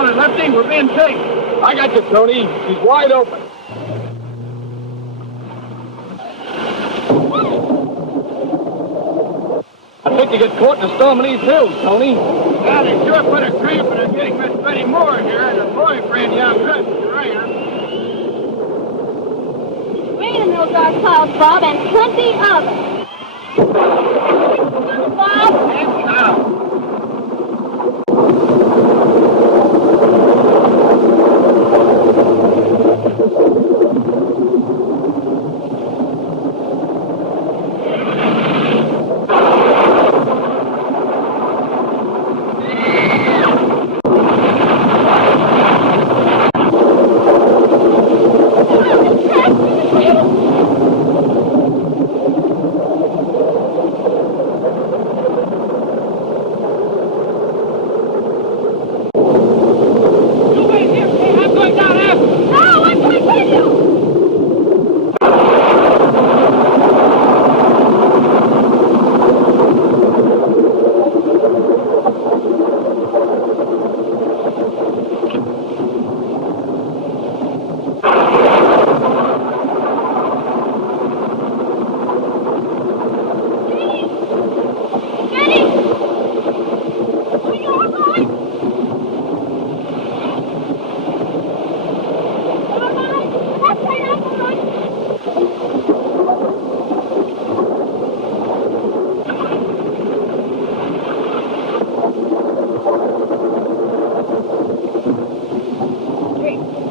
on it, Lefty. We're being chased. I got you, Tony. He's wide open. I think you get caught in the storm of these hills, Tony. Yeah, they sure put a cramp in her getting Miss Betty Moore here and her boyfriend, young good, Rainer. Rain in those dark clouds, Bob, and plenty of it. Bob! It's out.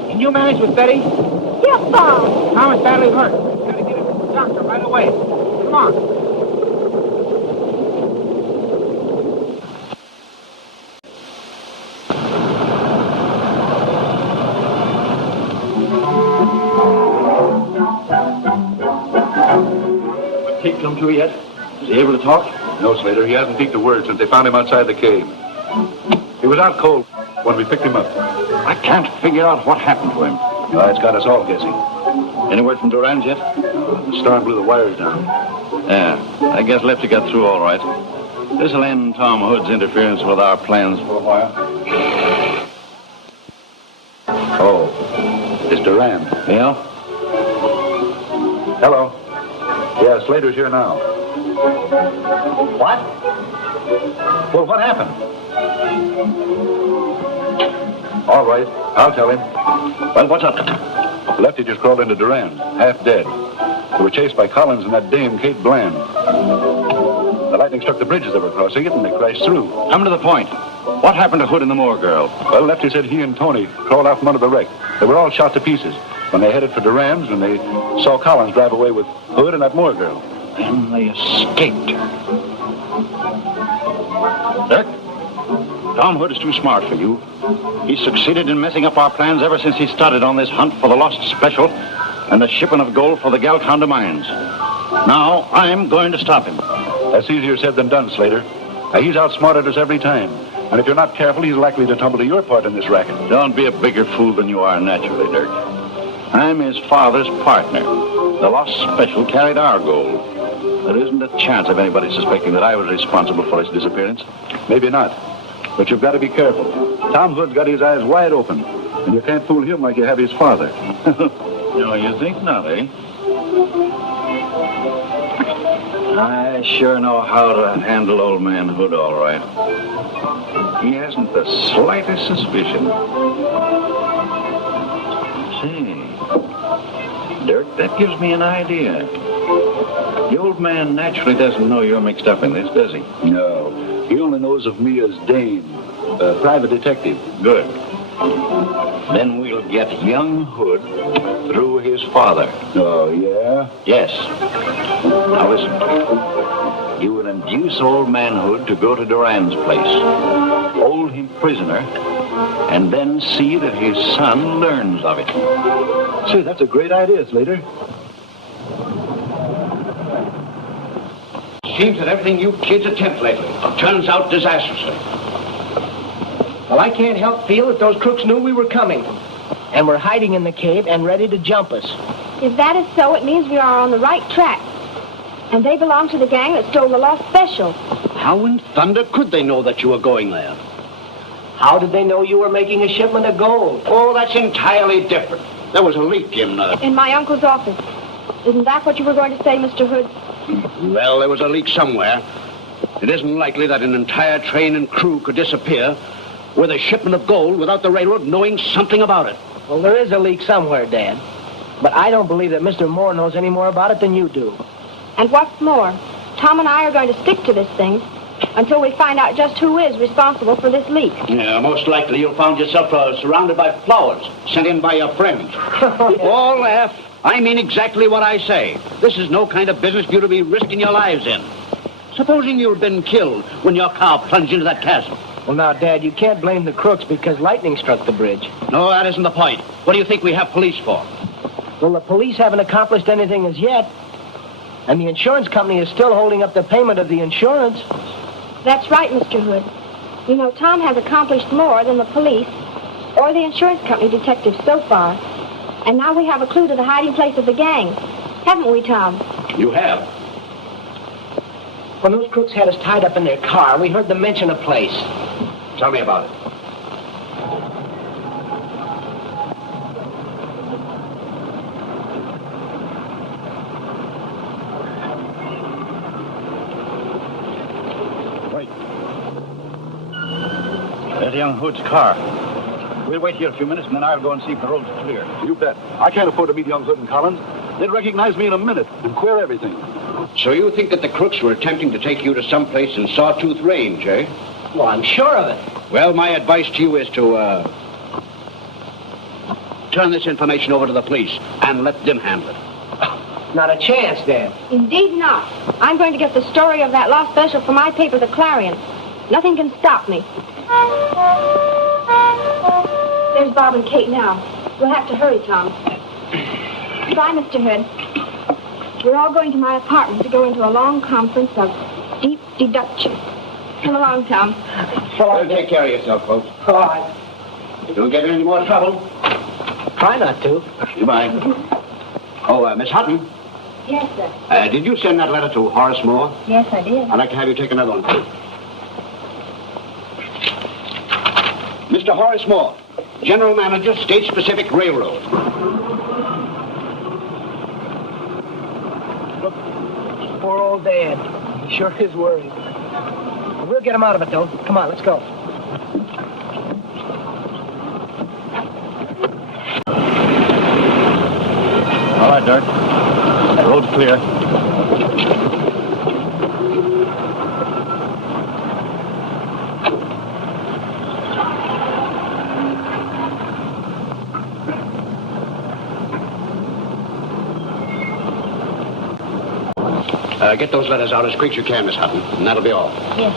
Can you manage with Betty? Yes, Bob. Tom is badly hurt. We've got to get him to the doctor right away. Come on. Kate come to yet? Is he able to talk? No, Slater. He hasn't peeked a word since they found him outside the cave. He was out cold when we picked him up. I can't figure out what happened to him. It's got us all guessing. Any word from Duran's yet? The storm blew the wires down. Yeah, I guess Lefty got through all right. This'll end Tom Hood's interference with our plans for a while. Oh, it's Duran. Yeah? Hello. Yeah, Slater's here now. What? Well, what happened? All right, I'll tell him. Well, what's up? Lefty just crawled into Duran, half dead. They were chased by Collins and that dame, Kate Bland. The lightning struck the bridges they were crossing it, and they crashed through. Come to the point. What happened to Hood and the Moore girl? Well, Lefty said he and Tony crawled out from under the wreck. They were all shot to pieces when they headed for Duran's, and they saw Collins drive away with Hood and that Moore girl. And they escaped. Dirk, Tom Hood is too smart for you. He's succeeded in messing up our plans ever since he started on this hunt for the lost special and the shipping of gold for the Galconda mines. Now, I'm going to stop him. That's easier said than done, Slater. He's outsmarted us every time. And if you're not careful, he's likely to tumble to your part in this racket. Don't be a bigger fool than you are naturally, Dirk. I'm his father's partner. The lost special carried our gold. There isn't a chance of anybody suspecting that I was responsible for his disappearance. Maybe not. But you've got to be careful. Tom Hood's got his eyes wide open. And you can't fool him like you have his father. No, you think not, eh? I sure know how to handle old man Hood all right. He hasn't the slightest suspicion. Say, Dirk, that gives me an idea. The old man naturally doesn't know you're mixed up in this, does he? No. He only knows of me as Dane, a private detective. Good. Then we'll get young Hood through his father. Oh, yeah? Yes. Now listen. You will induce old man Hood to go to Duran's place, hold him prisoner, and then see that his son learns of it. Say, that's a great idea, Slater. Seems that everything you kids attempt lately turns out disastrously. Well, I can't help feel that those crooks knew we were coming and were hiding in the cave and ready to jump us. If that is so, it means we are on the right track. And they belong to the gang that stole the lost special. How in thunder could they know that you were going there? How did they know you were making a shipment of gold? Oh, that's entirely different. There was a leak In my uncle's office. Isn't that what you were going to say, Mr. Hood? Well, there was a leak somewhere. It isn't likely that an entire train and crew could disappear with a shipment of gold without the railroad knowing something about it. Well, there is a leak somewhere, Dad. But I don't believe that Mr. Moore knows any more about it than you do. And what's more, Tom and I are going to stick to this thing until we find out just who is responsible for this leak. Yeah, most likely you'll find yourself surrounded by flowers sent in by your friends. All laugh. I mean exactly what I say. This is no kind of business for you to be risking your lives in. Supposing you'd been killed when your car plunged into that chasm. Well, now, Dad, you can't blame the crooks because lightning struck the bridge. No, that isn't the point. What do you think we have police for? Well, the police haven't accomplished anything as yet. And the insurance company is still holding up the payment of the insurance. That's right, Mr. Hood. You know, Tom has accomplished more than the police or the insurance company detectives so far. And now we have a clue to the hiding place of the gang. Haven't we, Tom? You have. When those crooks had us tied up in their car, we heard them mention a place. Tell me about it. Wait. There's young Hood's car. We'll wait here a few minutes, and then I'll go and see if the road's clear. You bet. I can't afford to meet young Hood and Collins. They'd recognize me in a minute and queer everything. So you think that the crooks were attempting to take you to someplace in Sawtooth Range, eh? Well, I'm sure of it. Well, my advice to you is to, turn this information over to the police and let them handle it. Not a chance, Dad. Indeed not. I'm going to get the story of that lost special for my paper, The Clarion. Nothing can stop me. There's Bob and Kate now. We'll have to hurry, Tom. Goodbye, Mr. Hood. We're all going to my apartment to go into a long conference of deep deduction. Come along, Tom. Well, take care of yourself, folks. All right. Don't get in any more trouble. Try not to. Goodbye. Oh, Miss Hutton, Yes, sir. did you send that letter to Horace Moore? Yes, I did. I'd like to have you take another one, please. Mr. Horace Moore, General Manager, State Pacific Railroad. Poor old Dad. He sure is worried. We'll get him out of it, though. Come on, let's go. All right, Dirk. The road's clear. Get those letters out as quick as you can, Miss Hutton, and that'll be all. Yes.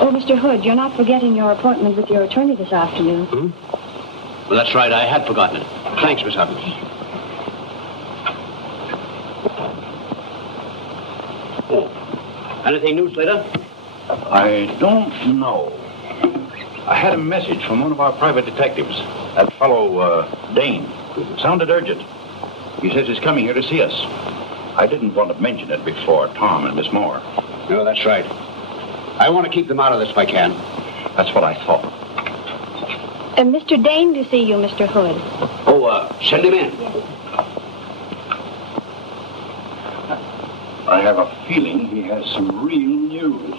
Oh, Mr. Hood, you're not forgetting your appointment with your attorney this afternoon. Well, that's right. I had forgotten it. Thanks, Miss Hutton. Oh. Anything new, Slater? I don't know. I had a message from one of our private detectives, that fellow, Dane. It sounded urgent. He says he's coming here to see us. I didn't want to mention it before Tom and Miss Moore. No, that's right. I want to keep them out of this if I can. That's what I thought. Mr. Dane to see you, Mr. Hood. Oh, send him in. I have a feeling he has some real news.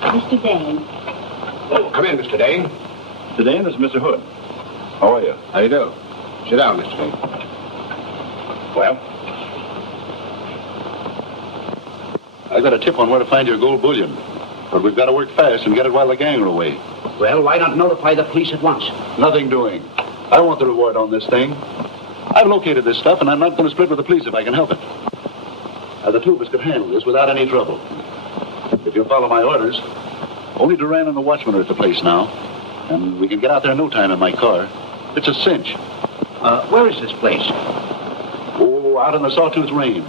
Mr. Dane. Oh, come in, Mr. Dane. Mr. Dane, this is Mr. Hood. How are you? How do you do? Sit down, Mr. Dane. Well? I got a tip on where to find your gold bullion. But we've got to work fast and get it while the gang are away. Well, why not notify the police at once? Nothing doing. I want the reward on this thing. I've located this stuff, and I'm not going to split with the police if I can help it. Now, the two of us could handle this without any trouble. If you'll follow my orders, only Duran and the watchman are at the place now. And we can get out there in no time in my car. It's a cinch. Where is this place? Oh, out in the Sawtooth Range.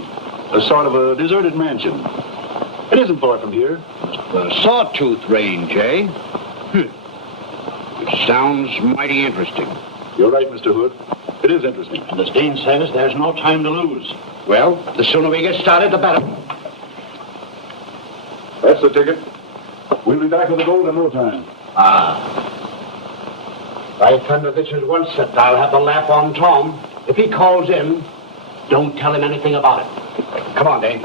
A sort of a deserted mansion. It isn't far from here. The Sawtooth Range, eh? It sounds mighty interesting. You're right, Mr. Hood. It is interesting. And as Dean says, there's no time to lose. Well, the sooner we get started, the better. That's the ticket. We'll be back with the gold in no time. I thunder, this is one set I'll have the laugh on Tom. If he calls in, don't tell him anything about it. Come on, Dane.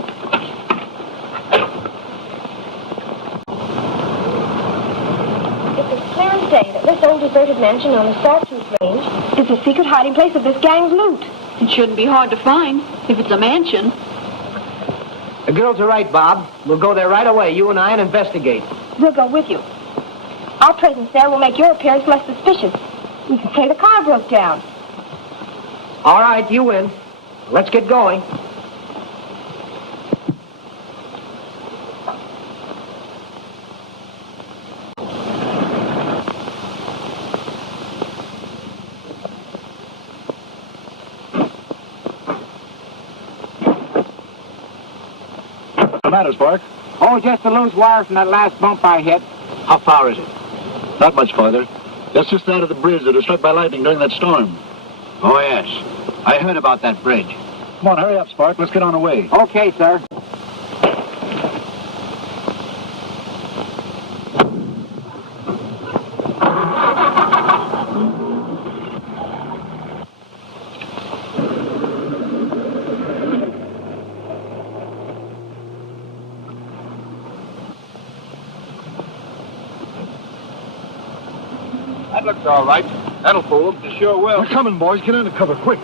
It's as clear as day that this old deserted mansion on the Sawtooth Range is the secret hiding place of this gang's loot. It shouldn't be hard to find if it's a mansion. The girls are right, Bob. We'll go there right away, you and I, and investigate. We'll go with you. Our presence there will make your appearance less suspicious. We can say the car broke down. All right, you win. Let's get going. What's the matter, Spark? Oh, just a loose wire from that last bump I hit. How far is it? Not much farther. That's just out of the bridge that was struck by lightning during that storm. Oh, yes. I heard about that bridge. Come on, hurry up, Spark. Let's get on our way. Okay, sir. That looks all right. That'll fool them. It sure will. We're coming, boys. Get under cover, quick.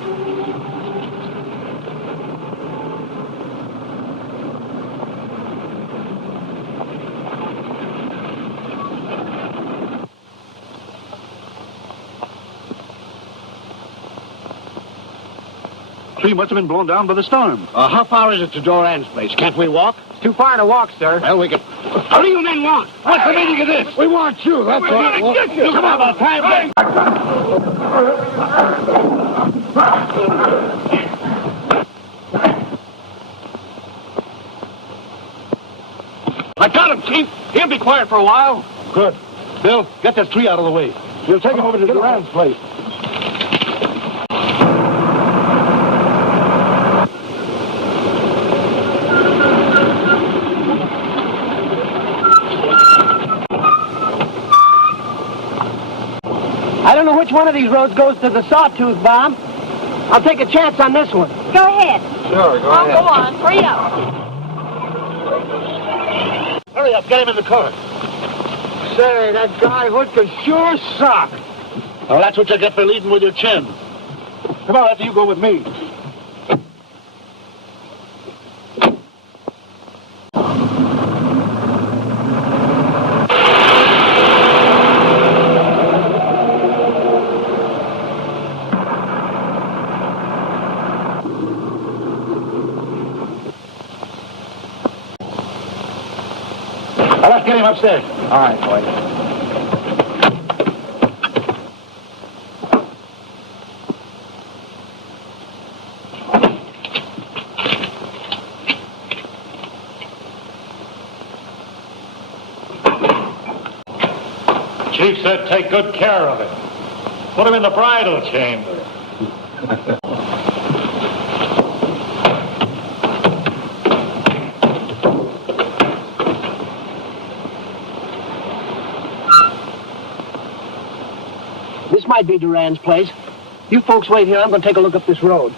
Tree must have been blown down by the storm. How far is it to Doran's place? Can't we walk? It's too far to walk, sir. Well, we can... What do you men want? What's the meaning of this? We want you, that's We're gonna get you! Come on, time. I got him, Chief. He'll be quiet for a while. Good. Bill, get that tree out of the way. We'll take him over to Duran's place. I don't know which one of these roads goes to the Sawtooth, Bob. I'll take a chance on this one. Go ahead. Sure, go ahead. Go on, hurry up. Hurry up, get him in the car. Say, that guy Hood can sure suck. Well, that's what you get for leading with your chin. Come on, after you go with me. Well, let's get him upstairs. All right, boys. Chief said take good care of him. Put him in the bridal chamber. This might be Duran's place. You folks wait here. I'm going to take a look up this road.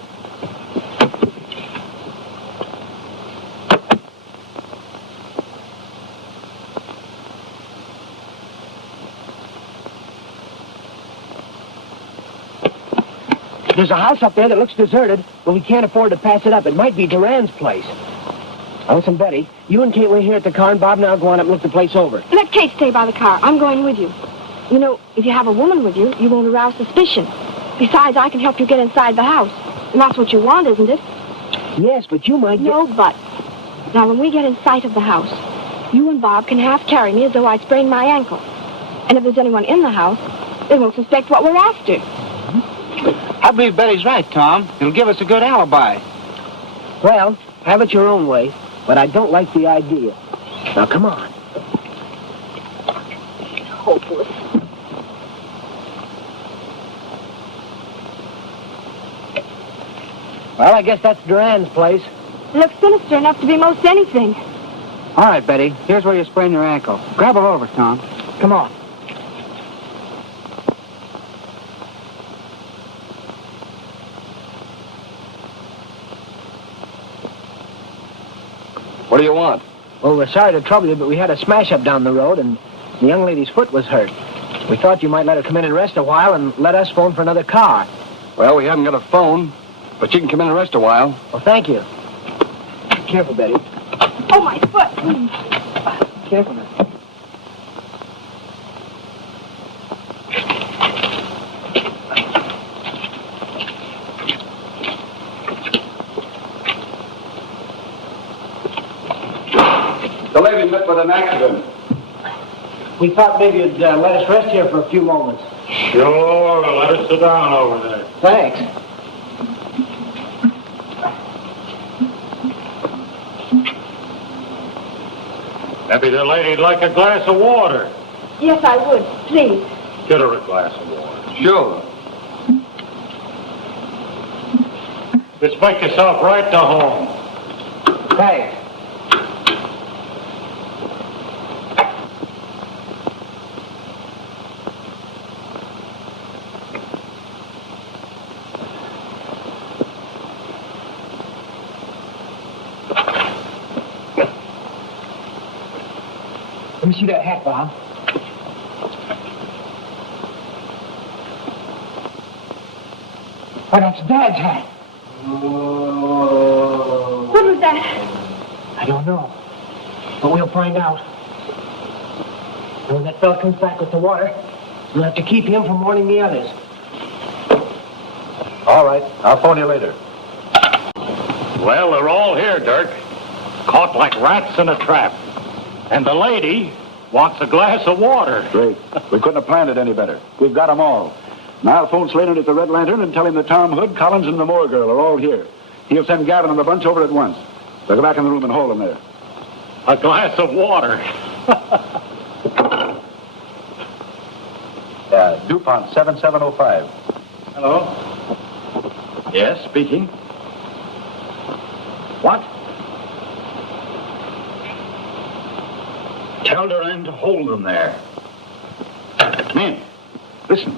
There's a house up there that looks deserted, but we can't afford to pass it up. It might be Duran's place. Now, listen, Betty, you and Kate wait here at the car, and Bob and I'll go on up and look the place over. Let Kate stay by the car. I'm going with you. You know, if you have a woman with you, you won't arouse suspicion. Besides, I can help you get inside the house. And that's what you want, isn't it? Yes, but you might get... No, but. Now, when we get in sight of the house, you and Bob can half carry me as though I'd sprained my ankle. And if there's anyone in the house, they won't suspect what we're after. I believe Betty's right, Tom. It'll give us a good alibi. Well, have it your own way, but I don't like the idea. Now, come on. Hopeless. Well, I guess that's Duran's place. It looks sinister enough to be most anything. All right, Betty. Here's where you sprained your ankle. Grab her over, Tom. Come on. What do you want? Well, we're sorry to trouble you, but we had a smash-up down the road, and the young lady's foot was hurt. We thought you might let her come in and rest a while and let us phone for another car. Well, we haven't got a phone, but you can come in and rest a while. Well, thank you. Careful, Betty. Oh, my foot. Careful now. The lady met with an accident. We thought maybe you'd let us rest here for a few moments. Sure, let us sit down over there. Thanks. Maybe the lady'd like a glass of water. Yes, I would. Please. Get her a glass of water. Sure. Just make yourself right to home. Thanks. Let me see that hat, Bob. Why, that's Dad's hat. What was that? I don't know. But we'll find out. And when that fella comes back with the water, we'll have to keep him from warning the others. All right. I'll phone you later. Well, they're all here, Dirk. Caught like rats in a trap. And the lady wants a glass of water. Great. We couldn't have planned it any better. We've got them all. Now I'll phone Slater at the Red Lantern and tell him that Tom Hood, Collins, and the Moore girl are all here. He'll send Gavin and the bunch over at once. They'll go back in the room and hold them there. A glass of water. DuPont 7705. Hello? Yes, speaking. What? Tell Duran to hold them there. Men, listen.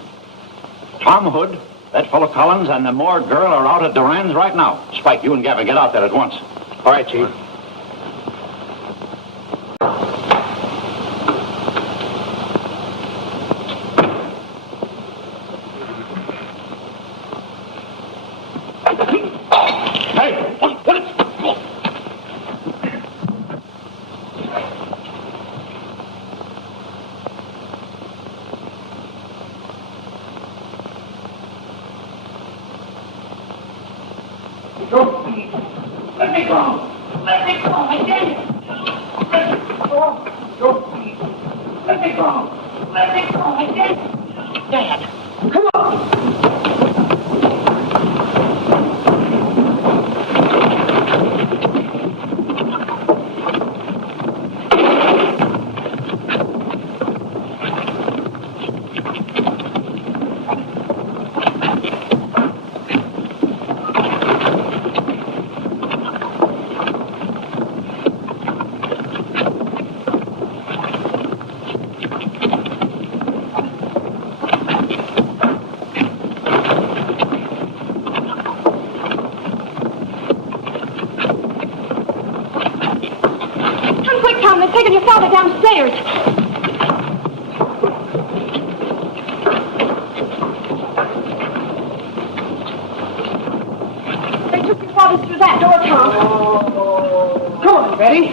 Tom Hood, that fellow Collins, and the Moore girl are out at Duran's right now. Spike, you and Gavin get out there at once. All right, Chief. Hey, what is... Let me go. Let me go. I did it. Let me go. Let me go. Let me go. I did it. Dad, come on. Taking your father downstairs. They took your father through that door, Tom. Come on, Betty.